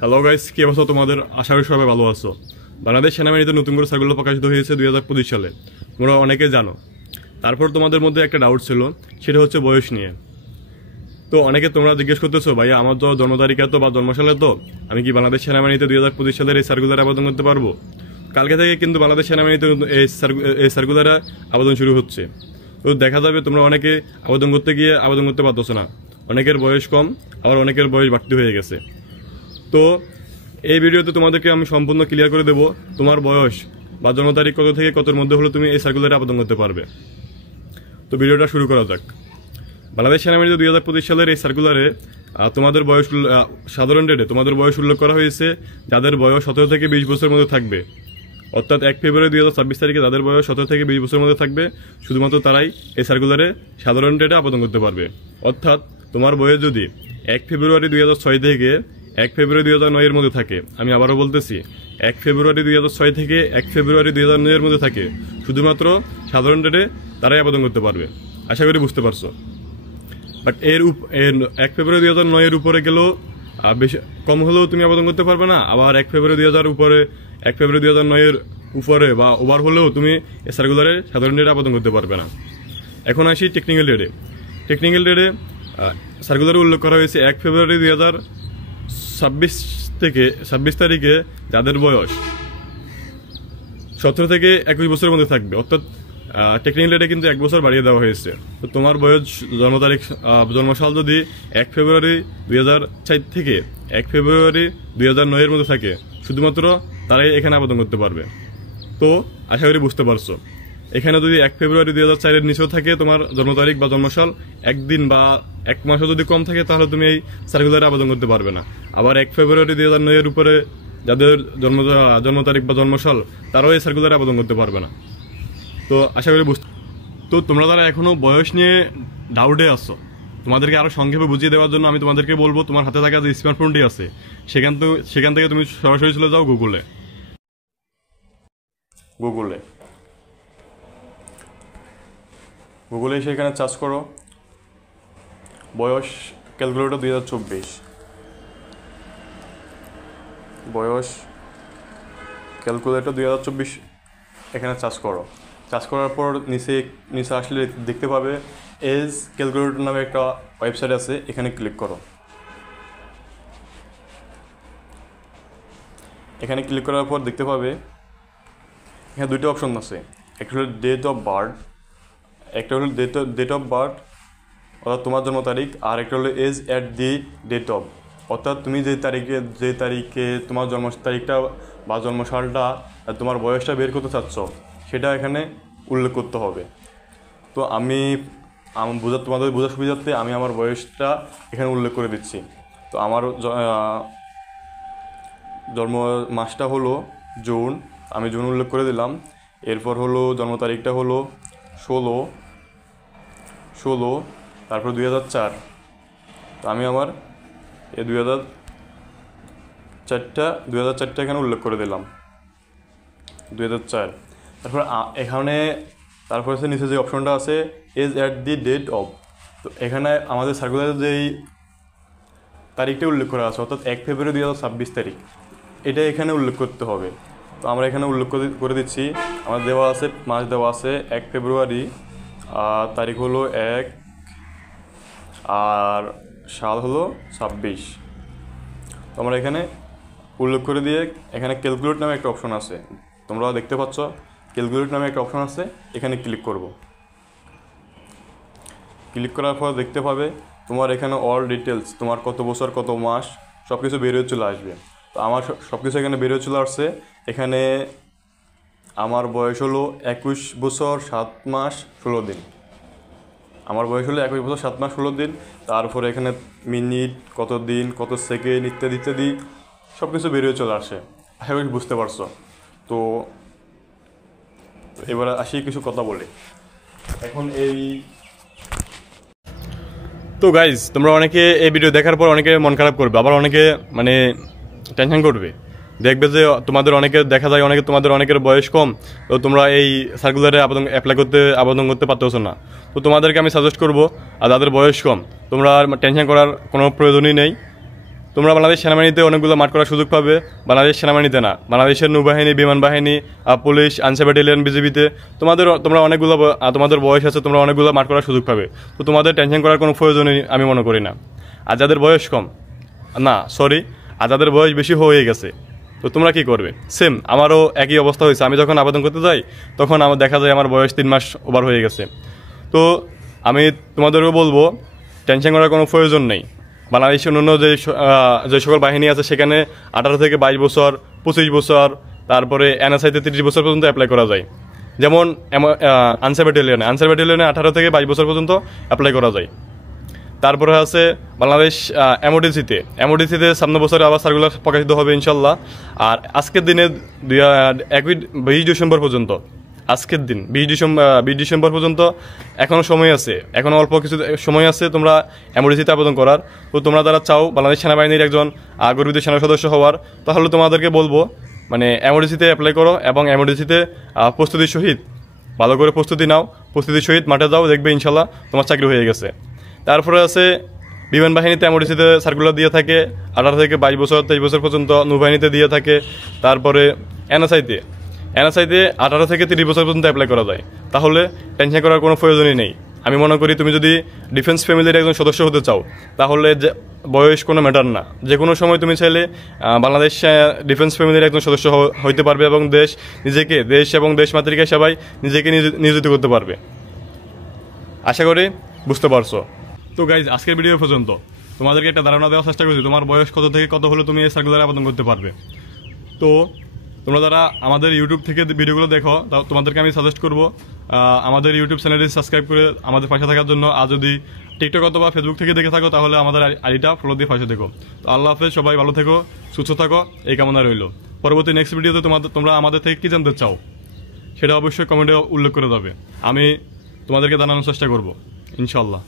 Hello guys, কি অবস্থা তোমাদের? আশা করি সবাই ভালো আছো। বাংলাদেশ সেনাবাহিনীতে নতুন করে সার্কুলার প্রকাশিত হয়েছে 2025 সালে, তোমরা অনেকে জানো। তারপর তোমাদের মধ্যে একটা ডাউট ছিল, সেটা হচ্ছে বয়স নিয়ে। তো অনেকে তোমরা জিজ্ঞেস করতেছো, ভাই আমার তো জন্ম তারিখ এত বা জন্মসালে তো, আমি কি বাংলাদেশ সেনাবাহিনীতে 2025 সালের এই সার্কুলারে আবেদন করতে পারবো? কালকে থেকে কিন্তু বাংলাদেশ সেনাবাহিনীতে এই সার্কুলারে আবেদন শুরু হচ্ছে। তো দেখা যাবে তোমরা অনেকে আবেদন করতে গিয়ে আবেদন করতে পারতেছো না। অনেকের বয়স কম, আবার অনেকের বয়স বাড়তি হয়ে গেছে। তো এই ভিডিওতে তোমাদেরকে আমি সম্পূর্ণ ক্লিয়ার করে দেবো তোমার বয়স বা জন্ম তারিখ কত থেকে কতর মধ্যে হলে তুমি এই সার্কুলারে আবেদন করতে পারবে। তো ভিডিওটা শুরু করা যাক। বাংলাদেশ সেনাবাহিনীতে 2025 সালের এই সার্কুলারে তোমাদের বয়স সাধারণ ডেটে তোমাদের বয়স উল্লেখ করা হয়েছে যাদের বয়স 17 থেকে 20 বছরের মধ্যে থাকবে। অর্থাৎ 1 ফেব্রুয়ারি 2026 তারিখে যাদের বয়স 17 থেকে 20 বছরের মধ্যে থাকবে, শুধুমাত্র তারাই এই সার্কুলারে সাধারণ ডেটে আবেদন করতে পারবে। অর্থাৎ তোমার বয়স যদি 1 ফেব্রুয়ারি 2006 থেকে 1 ফেব্রুয়ারি 2009 এর মধ্যে থাকে, আমি আবারও বলতেছি 1 ফেব্রুয়ারি 2006 থেকে 1 ফেব্রুয়ারি 2009 এর মধ্যে থাকে, শুধুমাত্র সাধারণ ডেটে তারাই আবেদন করতে পারবে। আশা করি বুঝতে পারছো। বাট এর 1 ফেব্রুয়ারি 2009 এর উপরে গেলেও বেশি কম হলেও তুমি আবেদন করতে পারবে না। আবার 1 ফেব্রুয়ারি 2009 এর উপরে বা ওভার হলেও তুমি সার্কুলারে সাধারণ ডেটে আবেদন করতে পারবে না। এখন আসি টেকনিক্যাল ডেটে। টেকনিক্যাল ডেটে সার্কুলারে উল্লেখ করা হয়েছে 1 ফেব্রুয়ারি 2026 তারিখে যাদের বয়স 17 থেকে 21 বছরের মধ্যে থাকবে। অর্থাৎ টেকনিক্যাল ডেটে কিন্তু 1 বছর বাড়িয়ে দেওয়া হয়েছে। তো তোমার বয়স জন্ম তারিখ জন্মসাল যদি 1 ফেব্রুয়ারি 2004 থেকে 1 ফেব্রুয়ারি 2009 এর মধ্যে থাকে, শুধুমাত্র তারাই এখানে আবেদন করতে পারবে। তো আশা করি বুঝতে পারছো। এখানে যদি 1 ফেব্রুয়ারি 2004 এর নিচেও থাকে তোমার জন্ম তারিখ বা জন্মসাল, একদিন বা 1 মাসও যদি কম থাকে, তাহলে তুমি এই সার্কুলারে আবেদন করতে পারবে না। আবার 1 ফেব্রুয়ারি 2009 এর উপরে যাদের জন্ম তারিখ বা জন্মসাল, তারাও এই সার্কুলারে আবেদন করতে পারবে না। তো আশা করি তো তোমরা যারা এখনো বয়স নিয়ে ডাউটে আসছো, তোমাদেরকে আরো সংক্ষেপে বুঝিয়ে দেওয়ার জন্য আমি তোমাদেরকে বলবো, তোমার হাতে থাকা যে স্মার্টফোনটি আছে সেখান থেকে তুমি সরাসরি চলে যাও গুগলে সেখানে সার্চ করো বয়স ক্যালকুলেটর 2024। বয়স ক্যালকুলেটর 2024 এখানে সার্চ করো। সার্চ করার পর নিচে আসলে দেখতে পাবে এজ ক্যালকুলেটর নামে একটা ওয়েবসাইট আছে, এখানে ক্লিক করো। এখানে ক্লিক করার পর দেখতে পাবে এখানে দুইটা অপশন আছে, একটা হলো ডেট অফ বার্থ, অর্থাৎ তোমার জন্ম তারিখ, আর একটা হলো as at the date of, অর্থাৎ তুমি যে তারিখে তোমার জন্ম তারিখটা বা জন্মসালটা তোমার বয়সটা বের করতে চাচ্ছ, সেটা এখানে উল্লেখ করতে হবে। তো তোমাদের বোঝার সুবিধার্থে আমি আমার বয়সটা এখানে উল্লেখ করে দিচ্ছি। তো আমার জন্ম মাসটা হলো জুন, আমি জুন উল্লেখ করে দিলাম। এরপর হলো জন্ম তারিখটা হলো 16, তারপর 2004। তো আমি আমার এই 2004টা এখানে উল্লেখ করে দিলাম, 2004। তারপর হচ্ছে নিচে যে অপশনটা আছে as at the date of, তো এখানে আমাদের সার্কুলারে যেই তারিখটা উল্লেখ করা আছে, অর্থাৎ 1 ফেব্রুয়ারি 2026 তারিখ, এটা এখানে উল্লেখ করতে হবে। তো আমরা এখানে উল্লেখ করে দিচ্ছি, আমার মাস দেওয়া আছে 1 ফেব্রুয়ারি, তারিখ হলো 1, আর সাল হলো 26। তো আমরা এখানে উল্লেখ করে দিয়ে এখানে ক্যালকুলেট নামে একটা অপশন আছে, তোমরা দেখতে পাচ্ছ ক্যালকুলেট নামে একটা অপশন আছে, এখানে ক্লিক করব। ক্লিক করার পর দেখতে পাবে তোমার এখানে অল ডিটেলস, তোমার কত বছর কত মাস সব কিছু বেরিয়ে চলে আসবে। তো আমার সব কিছু এখানে বেরিয়ে চলে আসছে। এখানে আমার বয়স হলো 21 বছর 7 মাস 16 দিন। আমার বয়স হলো 21 বছর 7 মাস 16 দিন। তারপরে এখানে মিনিট, কত দিন, কত সেকেন্ড ইত্যাদি সব কিছু বেরিয়ে চলে আসে। আশা করি বুঝতে পারছো। তো এবার আসি কিছু কথা বলি এখন তো গাইজ, তোমরা অনেকে এই ভিডিও দেখার পর অনেকে মন খারাপ করবে, আবার অনেকে টেনশন করবে। দেখবে যে দেখা যায় তোমাদের অনেকের বয়স কম, তো তোমরা এই সার্কুলারে আবেদন করতে পারতেছো না। তো তোমাদেরকে আমি সাজেস্ট করবো, আর যাদের বয়স কম, তোমরা টেনশন করার কোনো প্রয়োজনই নেই। তোমরা বাংলাদেশ সেনাবাহিনীতে অনেকগুলো মাঠ করার সুযোগ পাবে। বাংলাদেশ সেনাবাহিনীতে না, বাংলাদেশের নৌবাহিনী, বিমান বাহিনী, পুলিশ, আনসার ব্যাটালিয়ন, বিজিবিতে তোমরা অনেকগুলো তোমাদের বয়স আছে, তোমরা অনেকগুলো মাঠ করার সুযোগ পাবে। তো তোমাদের টেনশন করার কোনো প্রয়োজনই আমি মনে করি না। আর যাদের বয়স কম, আর যাদের বয়স বেশি হয়ে গেছে, তো তোমরা কি করবে? সেম আমারও একই অবস্থা হয়েছে। আমি যখন আবেদন করতে যাই তখন আমার দেখা যায় আমার বয়স 3 মাস ওভার হয়ে গেছে। তো আমি তোমাদেরকে বলবো, টেনশন করার কোনো প্রয়োজন নেই। বাংলাদেশের অন্য যে সকল বাহিনী আছে সেখানে 18 থেকে 22 বছর, 25 বছর, তারপরে এনএসআইতে 30 বছর পর্যন্ত অ্যাপ্লাই করা যায়। যেমন আনসার ব্যাটালিয়নে 18 থেকে 22 বছর পর্যন্ত অ্যাপ্লাই করা যায়। তারপরে আছে বাংলাদেশ এমওডিসিতে 57 বছরে আবার সার্কুলার প্রকাশিত হবে ইনশাল্লাহ। আর আজকের দিনে 20 ডিসেম্বর পর্যন্ত, আজকের দিন 20 ডিসেম্বর পর্যন্ত এখনও সময় আছে, এখনও অল্প কিছু সময় আছে তোমরা এমওডিসিতে আবেদন করার। তো তোমরা যারা চাও বাংলাদেশ সেনাবাহিনীর একজন গর্বিত সেনা সদস্য হওয়ার, তাহলে তোমাদেরকে বলবো মানে এমওডিসিতে অ্যাপ্লাই করো এবং এমওডিসিতে প্রস্তুতির সহিত ভালো করে প্রস্তুতি নাও, প্রস্তুতির সহিত মাঠে যাও, দেখবে ইনশাল্লাহ তোমার চাকরি হয়ে গেছে। তারপরে আছে বিমান বাহিনীতে এমওডিসিতে সার্কুলার দিয়ে থাকে 18 থেকে 22 বছর, 23 বছর পর্যন্ত নৌবাহিনীতে দিয়ে থাকে। তারপরে এনএসআইতে 18 থেকে 30 বছর পর্যন্ত অ্যাপ্লাই করা যায়। তাহলে টেনশন করার কোনো প্রয়োজনই নেই। আমি মনে করি তুমি যদি ডিফেন্স ফ্যামিলির একজন সদস্য হতে চাও, তাহলে বয়স কোনো ম্যাটার না। যে কোনো সময় তুমি চাইলে বাংলাদেশ ডিফেন্স ফ্যামিলির একজন সদস্য হইতে পারবে এবং দেশ এবং দেশ মাতৃকায় সবাই নিজেকে নিয়োজিত করতে পারবে। আশা করি বুঝতে পারছো। তো গাইজ, আজকের ভিডিও পর্যন্ত তোমাদেরকে একটা ধারণা দেওয়ার চেষ্টা করছি তোমার বয়স কত থেকে কত হলে তুমি এই সার্কুলারে আবেদন করতে পারবে। তো তোমরা যারা আমাদের ইউটিউব থেকে ভিডিওগুলো দেখো, তোমাদেরকে আমি সাজেস্ট করবো আমাদের ইউটিউব চ্যানেলটি সাবস্ক্রাইব করে আমাদের পাশে থাকার জন্য। আর যদি টিকটক অথবা ফেসবুক থেকে দেখে থাকো তাহলে আমাদের আইডিটা ফলো দিয়ে পাশে দেখো। তো আল্লাহ হাফেজ, সবাই ভালো থেকো, সুস্থ থাকো, এই কামনা রইল। পরবর্তী নেক্সট ভিডিওতে তোমরা আমাদের থেকে কী জানতে চাও সেটা অবশ্যই কমেন্টে উল্লেখ করে দেবে, আমি তোমাদেরকে জানানোর চেষ্টা করবো ইনশাল্লাহ।